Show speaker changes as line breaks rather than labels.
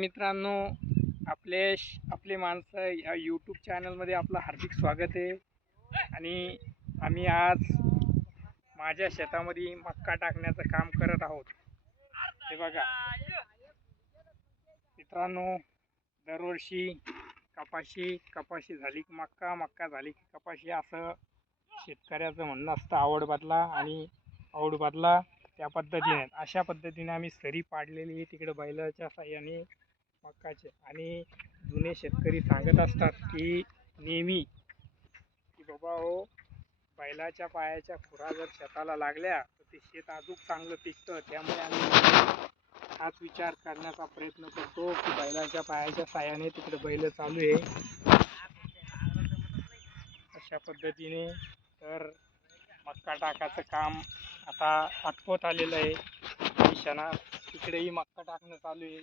मित्रांनो आपले आपले माणसं या यूट्यूब चॅनलमध्ये आपलं हार्दिक स्वागत आहे. आणि आम्ही आज माझ्या शेतामध्ये मक्का टाकण्याचं काम करत आहोत. हे बघा. मित्रांनो दरवर्षी कपाशी कपाशी झाली की मक्का मक्का झाली की कपाशी असं शेतकऱ्याचं म्हणणं असतं आवड बदला आणि आवड बदला त्या पद्धतीने. अशा पद्धतीने आम्ही सरी पाडलेली तिकडे बैलाच्या साह्याने. मक्काचे. आणि जुने शेतकरी सांगत असतात की नेहमी की बाबा हो बैलाच्या पायाच्या खुरा जर शेताला लागल्या तर ते शेत अजून चांगलं पिकतं. त्यामुळे आम्ही हाच विचार करण्याचा प्रयत्न करतो की बैलाच्या पायाच्या साह्याने तिकडे बैल चालू आहे. अशा पद्धतीने तर मक्का टाकायचं काम आता आटपत आलेलं आहे. शना क्षणात तिकडेही मक्का टाकणं चालू आहे.